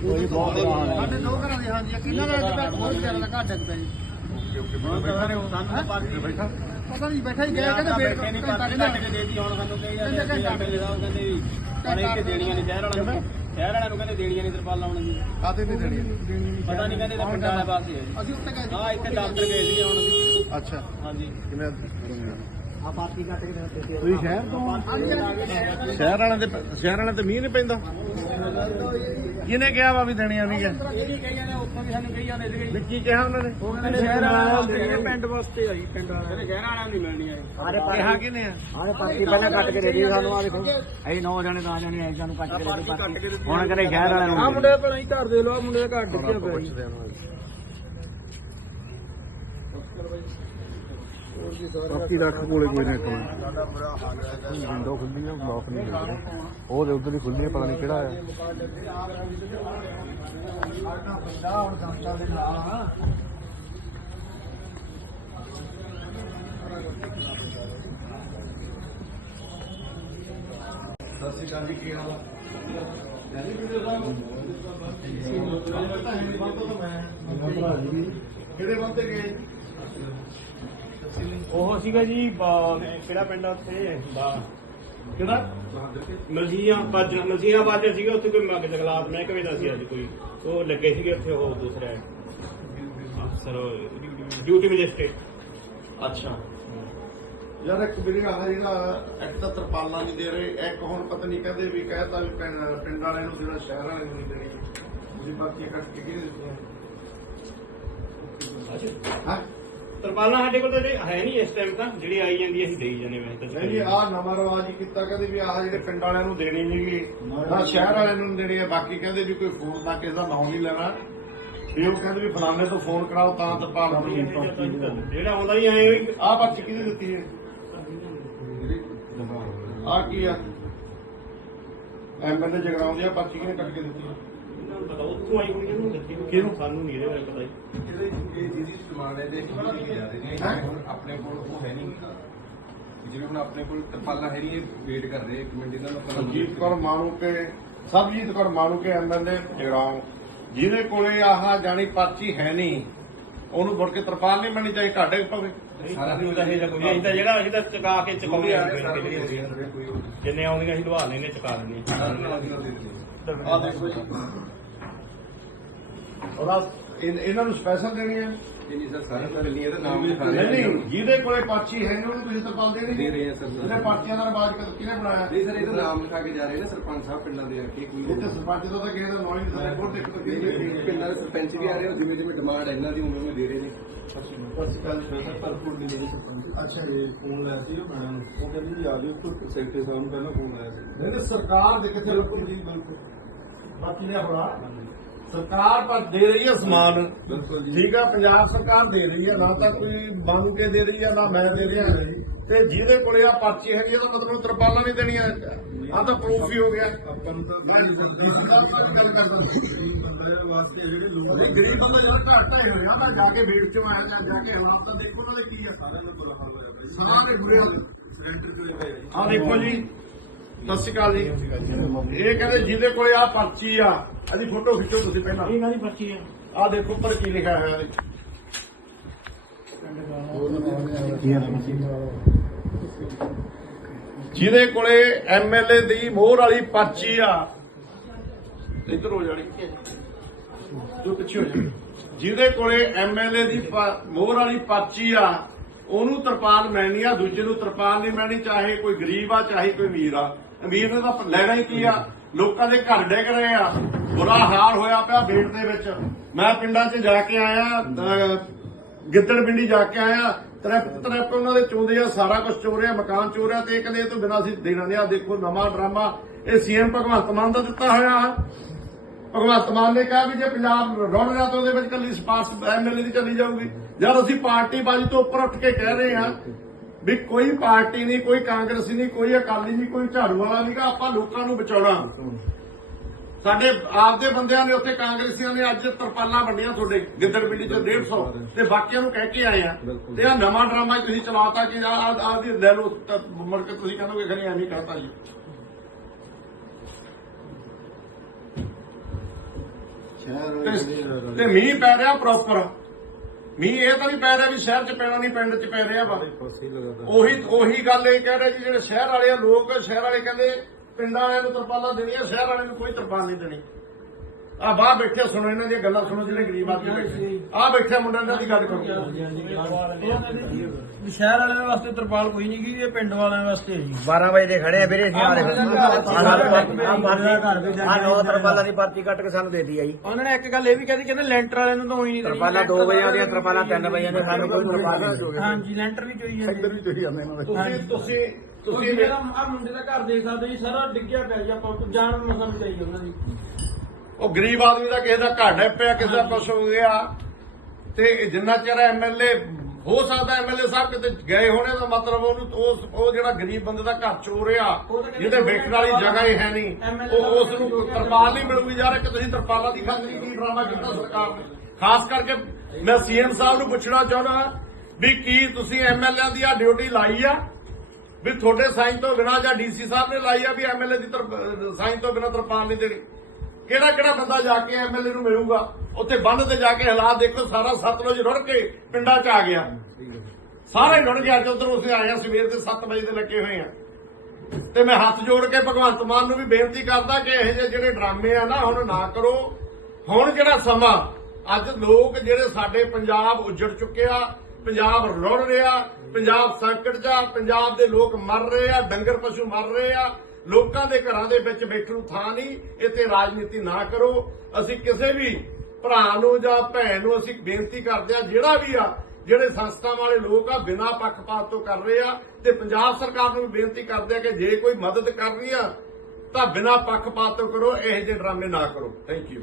ਕੋਈ ਬਹੁਤ ਬੁਰਾ ਹਾਲ ਹੈ ਸਾਡੇ ਦੋ ਘਰਾਂ ਦੇ ਹਾਂਜੀ ਕਿੰਨਾ ਦਾ ਅੱਜ ਹੋਰ ਵਿਚਾਰਾ ਦਾ ਘਰ ਡੱਗ ਪਿਆ ਜੀ ਪਤਾ ਨਹੀਂ ਬੈਠਾ ਹੀ ਗਿਆ ਕਹਿੰਦੇ ਵੇਟ ਬੈਠੇ ਨਹੀਂ ਪਾਰਟੀ ਕੱਟ ਕੇ ਦੇ ਦੀ ਹੁਣ ਸਾਨੂੰ ਕਹੀ ਜਾਂਦੇ ਆ ਐਮਐਲਏ ਸਾਹਿਬ ਕਹਿੰਦੇ ਵੀ ਹੁਣ ਇੱਕ ਦੇਣੀਆਂ ਨਹੀਂ ਸ਼ਹਿਰ ਵਾਲਿਆਂ ਨੂੰ ਸ਼ਹਿਰ ਵਾਲਿਆਂ ਨੂੰ ਕਹਿੰਦੇ ਦੇਣੀਆਂ ਨਹੀਂ ਤਰਪਾਲ ਲਾਉਣ ਦੀ ਕਾਤੇ ਨਹੀਂ ਦੇਣੀ ਪਤਾ ਨਹੀਂ ਕਹਿੰਦੇ ਤਾਂ ਪਿੰਡਾਂ ਵਾਲੇ ਪਾਸੇ ਹੈ ਅਸੀਂ ਉੱਤੇ ਗਏ ਹਾਂ ਇੱਥੇ ਦਫ਼ਤਰ ਗਏ ਸੀ ਹੁਣ ਅਸੀਂ। ਅੱਛਾ। ਹਾਂਜੀ। ਕਿਵੇਂ ਕੇ ਤੁਸੀਂ ਸ਼ਹਿਰ ਤੋਂ? ਸ਼ਹਿਰ ਵਾਲਿਆਂ ਦੇ ਸ਼ਹਿਰ ਵਾਲਿਆਂ ਤੇ ਮੀਂਹ ਨਹੀਂ ਪੈਂਦਾ? ਕਿਹਨੇ ਕਿਹਾ ਵਾ ਵੀ ਦੇਣੀਆਂ ਨਹੀਂ ਗਿਆ ਕਹੀ ਕਹੀ ਕੀ ਕਿਹਾ ਉਹਨਾਂ ਨੇ? ਉਹ ਕਹਿੰਦੇ ਸ਼ਹਿਰ ਵਾਲਿਆਂ ਪਿੰਡ ਵਾਸਤੇ ਆਈ ਪਿੰਡ ਵਾਲਿਆਂ ਸ਼ਹਿਰ ਵਾਲਿਆਂ ਨੂੰ ਨਹੀਂ ਮਿਲਣੀ ਹੈ ਕਿਹਾ ਕਿਹਨੇ ਆ? ਆਰੇ ਪਾਰਟੀ ਪਹਿਲਾਂ ਕੱਟ ਕੇ ਦੇ ਦੀ ਸਾਨੂੰ ਆ ਦੇਖੋ। ਅਸੀਂ ਨੌ ਜਣੇ ਦਸ ਜਣੇ ਆਏ ਸਾਨੂੰ ਕੱਟ ਕੇ ਦੇ ਦੀ ਪਾਰਟੀ ਹੁਣ ਕਹਿੰਦੇ ਸ਼ਹਿਰ ਵਾਲਿਆਂ ਨੂੰ ਆ। ਮੁੰਡੇ ਪਹਿਲਾਂ ਹੀ ਘਰ ਦੇ ਲੋ ਆ ਮੁੰਡੇ ਦਾ ਘਰ ਡਿੱਗਿਆ ਪਿਆ ਜੀ ਬਾਕੀ ਰੱਖ ਕੋਲੇ ਕੋਈ ਨਾ ਇੱਕ ਵਿੰਡੋ ਖੁੱਲੀ ਆ ਬਲੌਕ ਨਹੀਂ ਮਿਲਦਾ ਉਹ ਦੇ ਉਧਰ ਹੀ ਖੁੱਲੀ ਆ ਪਤਾ ਨਹੀਂ ਕਿਹੜਾ ਆ ਸਤਿ ਸ਼੍ਰੀ ਅਕਾਲ ਜੀ ਕੀ ਹਾਲ ਆ। ਕਿਹੜੇ ਬੰਦੇ ਗਏ? ਉਹ ਸੀਗਾ ਜੀ ਕਿਹੜਾ ਪਿੰਡ ਆ ਉੱਥੇ? ਕਿਹੜਾ ਮਲਜੀਆਂ ਬਾਜਾ ਮਲਜੀਆਂ ਬਾਜਾ ਸੀਗਾ ਉੱਥੇ ਕੋਈ ਮੱਗ ਜਗਲਾਤ ਮਹਿਕਮੇ ਦਾ ਸੀ ਅੱਜ ਕੋਈ। ਉਹ ਲੱਗੇ ਸੀਗੇ ਉੱਥੇ ਉਹ ਦੂਸਰਾ। ਅਫਸਰ ਡਿਊਟੀ ਮੈਜਿਸਟ੍ਰੇਟ। ਅੱਛਾ। ਯਾਰ ਇੱਕ ਵੀਰੇ ਆ ਜਿਹੜਾ ਇੱਕ ਤਾਂ ਤਰਪਾਲਾਂ ਨਹੀਂ ਦੇ ਰਹੇ ਇੱਕ ਹੁਣ ਪਤਾ ਨਹੀਂ ਕਹਿੰਦੇ ਵੀ ਕਹਿਤਾ ਵੀ ਪਿੰਡ ਪਿੰਡ ਵਾਲਿਆਂ ਨੂੰ ਜਿਹੜਾ ਸ਼ਹਿਰ ਵਾਲਿਆਂ ਨੂੰ ਨਹੀਂ ਦੇਣੀ ਤੁਸੀਂ ਬਾਕੀ ਕੱਟ ਕੇ ਕਿਹਨੇ ਦਿੱਤੀਆਂ? ਹਾਂ? ਤਰਪਾਲਾਂ ਸਾਡੇ ਕੋਲ ਤਾਂ ਜਿਹੜੇ ਹੈ ਨਹੀਂ ਇਸ ਟਾਈਮ ਤਾਂ ਜਿਹੜੀ ਆਈ ਜਾਂਦੀ ਅਸੀਂ ਦੇਈ ਜਾਂਦੇ ਵੈਸੇ ਤਾਂ। ਨਹੀਂ ਆ ਨਵਾਂ ਰਿਵਾਜ ਹੀ ਕੀਤਾ ਕਹਿੰਦੇ ਵੀ ਆਹ ਜਿਹੜੇ ਪਿੰਡ ਵਾਲਿਆਂ ਨੂੰ ਦੇਣੀ ਨਹੀਂਗੀ ਨਾ ਸ਼ਹਿਰ ਵਾਲਿਆਂ ਨੂੰ ਦੇਣੀ ਹੈ ਬਾਕੀ ਕਹਿੰਦੇ ਵੀ ਕੋਈ ਫੋਨ ਨਾ ਕਿਸੇ ਦਾ ਨਾਮ ਨਹੀਂ ਲੈਣਾ। ਵੀ ਉਹ ਕਹਿੰਦੇ ਵੀ ਫਲਾਣੇ ਤੋਂ ਫੋਨ ਕਰਾਓ ਤਾਂ ਤਰਪਾਲ ਬਣੀ ਜਿਹੜਾ ਆਉਂਦਾ ਹੀ ਆਏ ਆ ਪਰਚੀ ਕਿਹਦੀ ਦਿੱਤੀ ਹੈ? ਆ ਕੀ ਆ? ਐਮਐਲਏ ਜਗਰਾਉਂ ਦੀ ਆ ਪਰਚੀ ਕਿਹਨੇ ਕੱਟ ਕੇ ਦਿੱਤੀ ਹੈ ਪਤਾ ਉੱਥੋਂ ਆਈ ਹੋਣੀ ਇਹਨੂੰ ਦਿੱਤੀ ਹੋਣੀ। ਕਿਹਨੂੰ? ਸਾਨੂੰ ਨਹੀਂ ਇਹਦੇ ਬਾਰੇ ਪਤਾ ਜੀ ਜਿਹੜੇ ਇਹ ਜਿਹਦੀ ਸਮਾਨ ਹੈ ਦੇ ਲਿਖੇ ਜਾ ਰਹੇ ਨੇ ਹੈਂ? ਹੁਣ ਆਪਣੇ ਕੋਲ ਉਹ ਹੈ ਨਹੀਂ ਜਿਵੇਂ ਹੁਣ ਆਪਣੇ ਕੋਲ ਤਰਪਾਲਾਂ ਹੈ ਨਹੀਂ ਇਹ ਵੇਟ ਕਰ ਰਹੇ ਇੱਕ ਮਿੰਟ ਇਹਨਾਂ ਨੂੰ ਆਪਾਂ Surjit Kaur Manuke Sarabjit Kaur Manuke MLA Jagraon ਜਿਹਦੇ ਕੋਲੇ ਆਹ ਜਾਣੀ ਪਰਚੀ ਹੈ ਨਹੀਂ ਉਹਨੂੰ ਮੁੜ ਕੇ ਤਰਪਾਲ ਨਹੀਂ ਬਣਨੀ ਚਾਹੀਦੀ ਘਾਟੇ ਪਵੇ ਸਾਰਾ ਅਸੀਂ ਤਾਂ ਇਹ ਕੋਈ ਅਸੀਂ ਤਾਂ ਜਿਹੜਾ ਅਸੀਂ ਤਾਂ ਚਕਾ ਕੇ ਚਕਾਉਂਦੇ ਆ ਸਾਰਾ ਕੁਝ ਹੋ ਗਿਆ ਕੋਈ ਜਿੰਨੇ ਆਉਂਦੀਆਂ ਅਸੀਂ ਲਵਾ ਲੈਨੇ ਚਕਾ ਲੈਨੇ ਸਾਰਾ ਨਾਲ ਦੀ ਨਾਲ ਦੇ ਦਿੰਦੇ ਆ ਦੇਖੋ ਜੀ। ਉਹਦਾ ਇਹ- ਇਹਨਾਂ ਨੂੰ ਸਪੈਸ਼ਲ ਦੇਣੀ ਹੈ? ਇਹ ਨਹੀਂ ਸਰ ਸਾਰੇ ਤਾਂ ਨਹੀਂ ਇਹਦਾ ਨਾਮ ਲਿਖਾ ਨਹੀਂ ਰਹੇ ਨਹੀਂ ਜਿਹਦੇ ਕੋਲੇ ਪਰਚੀ ਹੈ ਨਹੀਂ ਉਹਨੂੰ ਤੁਸੀਂ ਤਰਪਾਲ ਦੇਣੀ ਦੇ ਰਹੇ ਆ ਸਰ ਇਹਨੇ ਪਰਚੀਆਂ ਦਾ ਰਿਵਾਜ ਕਦ ਕਿਹਨੇ ਬਣਾਇਆ? ਨਹੀਂ ਸਰ ਇਹਦਾ ਨਾਮ ਲਿਖਾ ਕੇ ਜਾ ਰਹੇ ਨੇ ਸਰਪੰਚ ਸਾਹਿਬ ਪਿੰਡਾਂ ਦੇ ਆ ਕੇ ਕੋਈ ਇਹ ਤਾਂ ਸਰਪੰਚ ਦਾ ਤਾਂ ਕਿਸੇ ਦਾ ਨੌਲੇਜ ਨਹੀਂ ਸਾਡੇ ਕੋਲ ਟਿਕਟ ਨਹੀਂ, ਨਹੀਂ, ਦੇ ਪਿੰਡਾਂ ਦੇ ਸਰਪੰਚ ਵੀ ਆ ਰਹੇ ਹੋ ਜਿਵੇਂ ਜਿਵੇਂ ਡਿਮਾਂਡ ਹੈ ਇਹਨਾਂ ਦੀ ਉਵੇਂ ਉਵੇਂ ਦੇ ਰਹੇ ਨੇ। ਅੱਛਾ ਜੀ ਫੋਨ ਲਾਇਆ ਸੀ ਮੈਡਮ ਨੂੰ ਉਹ ਕਹਿੰਦੀ ਜੀ ਆ ਜਾਓ ਕੋਈ ਸੈਕਟਰੀ ਸਾਹਿਬ ਨੂੰ ਪਹਿਲਾਂ ਫੋਨ ਆਇਆ ਸੀ ਨਹੀਂ ਤਾਂ ਸਰਕਾਰ ਦੇ ਕਿੱਥੇ ਬਿਲਕੁਲ ਜੀ ਬਿਲਕੁਲ। ਬਾਕੀ ਨੇ ਹੋਣਾ ਸਰਕਾਰ ਪਰ ਦੇ ਰਹੀ ਹੈ ਸਮਾਨ। ਬਿਲਕੁਲ ਜੀ। ਠੀਕ ਆ ਪੰਜਾਬ ਸਰਕਾਰ ਦੇ ਰਹੀ ਹੈ ਨਾ ਤਾਂ ਕੋਈ ਮੰਗ ਕੇ ਦੇ ਰਹੀ ਹੈ ਨਾ ਮੈਂ ਦੇ ਰਿਹਾ ਤੇ ਜਿਹਦੇ ਕੋਲੇ ਆ ਪਰਚੀ ਹੈਗੀ ਇਹਦਾ ਮਤਲਬ ਤਰਪਾਲਾਂ ਨਹੀਂ ਦੇਣੀਆਂ। ਆ ਤਾਂ ਪ੍ਰੂਫ ਹੀ ਹੋ ਗਿਆ। ਆਪਾਂ ਨੂੰ ਤਾਂ ਗੱਲ ਕਰਦਾ ਗਰੀਬ ਬੰਦਾ ਦੇ ਵਾਸਤੇ ਜਿਹੜੀ ਲੋੜ ਨਹੀਂ ਗਰੀਬ ਬੰਦਾ ਜਿਹੜਾ ਘਾਟਾ ਹੀ ਹੋਇਆ ਮੈਂ ਜਾ ਕੇ ਵੇਟ ਚ ਆਇਆ ਜਾਂ ਜਾ ਕੇ ਹਾਲਾਤ ਤਾਂ ਦੇਖੋ ਉਹਨਾਂ ਦੇ ਕੀ ਆ। ਸਾਰਿਆਂ ਦਾ ਬੁਰਾ ਹਾਲ ਹੋਇਆ ਭਾਈ। ਸਾਰੇ ਬੁਰੇ ਹਾਲ। ਸਿਲੰਡਰ ਕਿਉਂ ਪਏ ਜੀ ਆ ਦੇਖੋ ਜੀ। ਸਤਿ ਸ਼੍ਰੀ ਅਕਾਲ ਜੀ। ਇਹ ਕਹਿੰਦੇ ਜਿਹਦੇ ਕੋਲੇ ਆ ਪਰਚੀ ਆ ਇਹਦੀ ਫੋਟੋ ਖਿੱਚੋ ਤੁਸੀਂ ਪਹਿਲਾਂ। ਇਹ ਕਾਦੀ ਪਰਚੀ ਆ? ਆ ਦੇਖੋ ਉੱਪਰ ਕੀ ਲਿਖਿਆ ਹੋਇਆ ਇਹਦੇ ਜਿਹਦੇ ਕੋਲੇ ਐਮਐਲਏ ਦੀ ਮੋਹਰ ਵਾਲੀ ਪਰਚੀ ਆ। ਇੱਧਰ ਹੋ ਜਾਣੀ। ਜੋ ਪਿੱਛੇ ਹੋ ਜਾਣੀ। ਜਿਹਦੇ ਕੋਲੇ ਐਮਐਲਏ ਦੀ ਮੋਹਰ ਵਾਲੀ ਪਰਚੀ ਆ ਉਹਨੂੰ ਤਰਪਾਲ ਮਿਲਣੀ ਆ ਦੂਜੇ ਨੂੰ ਤਰਪਾਲ ਨਹੀਂ ਮਿਲਣੀ ਚਾਹੇ ਕੋਈ ਗਰੀਬ ਆ ਚਾਹੇ ਕੋਈ ਅਮੀਰ ਆ। ਅਮੀਰ ਨੇ ਤਾਂ ਲੈਣਾ ਹੀ ਕੀ ਆ? ਲੋਕਾਂ ਦੇ ਘਰ ਡਿੱਗ ਰਹੇ ਆ। ਬੁਰਾ ਹਾਲ ਹੋਇਆ ਪਿਆ ਬੇਟ ਦੇ ਵਿੱਚ। ਮੈਂ ਪਿੰਡਾਂ 'ਚ ਜਾ ਕੇ ਆਇਆ ਗਿੱਦੜ ਪਿੰਡੀ ਜਾ ਕੇ ਆਇਆ। ਤਰਪ ਤਰਪ ਉਹਨਾਂ ਦੇ ਚੋਂਦੇ ਆ, ਸਾਰਾ ਕੁਝ ਚੋਰਿਆ ਮਕਾਨ ਚੋਰਿਆ ਤੇ ਇਹ ਕਹਿੰਦੇ ਇਹ ਤੋਂ ਬਿਨਾਂ ਅਸੀਂ ਦੇਣਾ ਨਹੀਂ। ਆ ਦੇਖੋ ਨਵਾਂ ਡਰਾਮਾ। ਇਹ ਸੀਐਮ ਭਗਵੰਤ ਮਾਨ ਦਾ ਦਿੱਤਾ ਹੋਇਆ ਭਗਵੰਤ ਮਾਨ ਨੇ ਕਿਹਾ ਵੀ ਜੇ ਪੰਜਾਬ ਰੋਣ ਰਿਹਾ ਤਾਂ ਉਹਦੇ ਵਿੱਚ ਕੱਲੀ ਸਪਾਸ ਐਮਐਲਏ ਦੀ ਚੱਲੀ ਜਾਊਗੀ। ਜਦ ਅਸੀਂ ਪਾਰਟੀ ਬਾਜੀ ਤੋਂ ਉੱਪਰ ਉੱਠ ਕੇ ਕਹਿ ਰਹੇ ਹਾਂ ਵੀ ਕੋਈ ਪਾਰਟੀ ਨਹੀਂ ਕੋਈ ਕਾਂਗਰਸੀ ਨਹੀਂ ਕੋਈ ਅਕਾਲੀ ਨਹੀਂ ਕੋਈ ਝਾੜੂ ਵਾਲਾ ਨਹੀਂਗਾ ਆਪਾਂ ਲੋਕਾਂ ਨੂੰ ਬਚਾਉਣਾ। ਸਾਡੇ ਆਪਦੇ ਬੰਦਿਆਂ ਨੇ ਉੱਥੇ ਕਾਂਗਰਸੀਆਂ ਨੇ ਅੱਜ ਤਰਪਾਲਾਂ ਵੰਡੀਆਂ ਤੁਹਾਡੇ ਗਿੱਦੜ ਪਿੰਡੀ ਚ 150 ਤੇ ਬਾਕੀਆਂ ਨੂੰ ਕਹਿ ਕੇ ਆਏ ਆ। ਤੇ ਆ ਨਵਾਂ ਡਰਾਮਾ ਤੁਸੀਂ ਚਲਾਤਾ ਕਿ ਆ ਆ ਦੀ ਲੈ ਲਓ ਤਾਂ ਮੁੜ ਕੇ ਤੁਸੀਂ ਕਹਿੰਦੋਗੇ ਖਣੀ ਐਵੇਂ ਕਹਤਾ ਜੀ। ਤੇ- ਤੇ ਮੀਂਹ ਪੈ ਰਿਹਾ ਪ੍ਰੋਪਰ ਮੀਂਹ ਇਹ ਤਾਂ ਨਹੀਂ ਪੈ ਰਿਹਾ ਵੀ ਸ਼ਹਿਰ 'ਚ ਪੈਣਾ ਨਹੀਂ ਪਿੰਡ 'ਚ ਪੈ ਰਿਹਾ ਵਾ। ਉਹੀ ਉਹੀ ਗੱਲ ਇਹ ਕਹਿ ਰਹੇ ਜੀ ਜਿਹੜੇ ਸ਼ਹਿਰ ਵਾਲੇ ਆ ਲੋਕ ਸ਼ਹਿਰ ਵਾਲੇ ਕਹਿੰਦੇ ਪਿੰਡਾਂ ਵਾਲਿਆਂ ਨੂੰ ਤਰਪਾਲਾਂ ਦੇਣੀਆਂ ਸ਼ਹਿਰ ਵਾਲਿਆਂ ਨੂੰ ਕੋਈ ਤਰਪਾਲ ਨਹੀਂ ਦੇਣੀ। ਆ ਬਾਹਰ ਬੈਠੇ ਸੁਣੋ ਇਹਨਾਂ ਦੀਆਂ ਗੱਲਾਂ ਸੁਣੋ ਜਿਹੜੇ ਗਰੀਬ ਆਦਮੀ ਬੈਠੇ ਆ। ਬੈਠੇ ਮੁੰਡਿਆਂ ਇਹਨਾਂ ਦੀ ਗੱਲ ਕਰੋ ਸ਼ਹਿਰ ਵਾਲਿਆਂ ਵਾਸਤੇ ਤਰਪਾਲ ਕੋਈ ਨਹੀਂ ਗਈ ਇਹ ਪਿੰਡ ਵਾਲਿਆਂ ਵਾਸਤੇ ਹੈ ਜੀ। 12 ਵਜੇ ਦੇ ਖੜੇ ਆ ਵੀਰੇ ਅਸੀਂ ਆ ਆ ਨੌ ਤਰਪਾਲਾਂ ਦੀ ਪਰਚੀ ਕੱਟ ਕੇ ਸਾਨੂੰ ਦੇ ਦਿੱਤੀ ਆ ਜੀ ਉਹਨਾਂ ਨੇ ਇੱਕ ਗੱਲ ਇਹ ਵੀ ਕਹੀ ਕਹਿੰਦੇ ਲੈਂਟਰ ਵਾਲਿਆਂ ਨੂੰ ਤਾਂ ਹੋਈ ਨਹੀਂ। ਤਰਪਾਲਾਂ 2 ਵਜੇ ਦੀਆਂ ਤਰਪਾਲਾਂ 3 ਵਜੇ ਦੀਆਂ ਸਾਨੂੰ ਕੋਈ ਤਰਪਾਲ ਨਹੀਂ ਹਾਂਜੀ ਲੈਂਟਰ ਵੀ ਚੋਈ ਜਾਂਦੇ ਤੁਸੀਂ ਤੁਸੀਂ ਤੁਸੀਂ ਤੁਸੀਂ ਜਿਹੜਾ ਆ ਮੁੰਡੇ ਦਾ ਘਰ ਦੇਖ ਸਕਦੇ ਜੀ ਸਾਰਾ ਡਿੱਗਿਆ ਪਿਆ ਜੀ ਆਪਾਂ ਜਾਨ ਮਸਾਂ ਬਚਾਈ ਉਹਨਾਂ ਦੀ। ਉਹ ਗਰੀਬ ਆਦਮੀ ਦਾ ਕਿਸੇ ਦਾ ਘਰ ਡਿੱਗ ਪਿਆ ਕਿਸੇ ਦਾ ਕੁਛ ਹੋ ਗਿਆ। ਤੇ ਜਿੰਨਾ ਚਿਰ ਐਮਐਲਏ ਹੋ ਸਕਦਾ ਐਮਐਲਏ ਸਾਹਿਬ ਕਿਤੇ ਗਏ ਹੋਣੇ ਦਾ ਮਤਲਬ ਉਹਨੂੰ ਉਸ ਉਹ ਜਿਹੜਾ ਗਰੀਬ ਬੰਦੇ ਦਾ ਘਰ ਚੋਰਿਆ ਜਿਹਦੇ ਵੇਖਣ ਵਾਲੀ ਜਗ੍ਹਾ ਹੀ ਹੈ ਨਹੀਂ। ਉਹ ਉਸ ਨੂੰ ਤਰਪਾਲ ਨਹੀਂ ਮਿਲੂਗੀ ਯਾਰ ਕਿ ਤੁਸੀਂ ਤਰਪਾਲਾਂ ਦੀ ਖਾਤਰ ਕੀ ਡਰਾਮਾ ਕੀਤਾ ਸਰਕਾਰ ਨੇ। ਖਾਸ ਕਰਕੇ ਮੈਂ ਸੀਐਮ ਸਾਹਿਬ ਨੂੰ ਪੁੱਛਣਾ ਚਾਹੁੰਦਾ ਵੀ ਕੀ ਤੁਸੀਂ ਐਮਐਲਏ ਦੀ ਆ ਡਿਊਟੀ ਲਾਈ ਆ? ਵੀ ਤੁਹਾਡੇ ਸਾਈਨ ਤੋਂ ਬਿਨਾਂ ਜਾਂ ਡੀਸੀ ਸਾਹਿਬ ਨੇ ਲਾਈ ਆ ਵੀ ਐਮਐਲਏ ਦੀ ਸਾਈਨ ਤੋਂ ਬਿਨਾਂ ਤਰਪਾਲ ਨਹੀਂ ਦੇਣੀ? ਕਿਹੜਾ ਕਿਹੜਾ ਬੰਦਾ ਜਾ ਕੇ ਐਮਐਲਏ ਨੂੰ ਮਿਲੂਗਾ? ਉੱਥੇ ਬੰਦ ਤੇ ਜਾ ਕੇ ਹਾਲਾਤ ਦੇਖੋ, ਸਾਰਾ ਸਤਲੁਜ ਰੁੜ ਕੇ ਪਿੰਡਾਂ 'ਚ ਆ ਗਿਆ। ਸਾਰਾ ਰੁੜ ਗਿਆ, ਅੱਜ ਉਧਰ ਉਸੇ ਆਇਆ, ਸਵੇਰ ਦੇ 7 ਵਜੇ ਦੇ ਲੱਗੇ ਹੋਏ ਆ। ਤੇ ਮੈਂ ਹੱਥ ਜੋੜ ਕੇ ਭਗਵੰਤ ਮਾਨ ਨੂੰ ਵੀ ਬੇਨਤੀ ਕਰਦਾ ਕਿ ਇਹੋ ਜਿਹੇ ਜਿਹੜੇ ਡਰਾਮੇ ਆ ਨਾ, ਹੁਣ ਨਾ ਕਰੋ। ਹੁਣ ਜਿਹੜਾ ਸਮਾਂ, ਅੱਜ ਲੋਕ ਜਿਹੜੇ ਸਾਡੇ ਪੰਜਾਬ ਉੱਜੜ ਚੁੱਕਿਆ ਪੰਜਾਬ ਰੁੜ ਰਿਹਾ, ਪੰਜਾਬ ਸੰਕਟ 'ਚ ਆ, ਪੰਜਾਬ ਦੇ ਲੋਕ ਮਰ ਰਹੇ ਆ, ਡੰਗਰ ਪਸ਼ੂ ਮਰ ਰਹੇ ਆ ਲੋਕਾਂ ਦੇ ਘਰਾਂ ਦੇ ਵਿੱਚ ਬੈਠਣ ਨੂੰ ਥਾਂ ਨਹੀਂ, ਇੱਥੇ ਰਾਜਨੀਤੀ ਨਾ ਕਰੋ। ਅਸੀਂ ਕਿਸੇ ਵੀ ਭਰਾ ਨੂੰ ਜਾਂ ਭੈਣ ਨੂੰ ਅਸੀਂ ਬੇਨਤੀ ਕਰਦੇ ਆ ਜਿਹੜਾ ਵੀ ਆ, ਜਿਹੜੇ ਸੰਸਥਾ ਵਾਲੇ ਲੋਕ ਆ, ਬਿਨਾਂ ਪੱਖਪਾਤ ਤੋਂ ਕਰ ਰਹੇ ਆ, ਤੇ ਪੰਜਾਬ ਸਰਕਾਰ ਨੂੰ ਵੀ ਬੇਨਤੀ ਕਰਦੇ ਆ ਕਿ ਜੇ ਕੋਈ ਮਦਦ ਕਰ ਰਹੀ ਆ, ਤਾਂ ਬਿਨਾਂ ਪੱਖਪਾਤ ਤੋਂ ਕਰੋ, ਇਹੋ ਜਿਹੇ ਡਰਾਮੇ ਨਾ ਕਰੋ। Thank you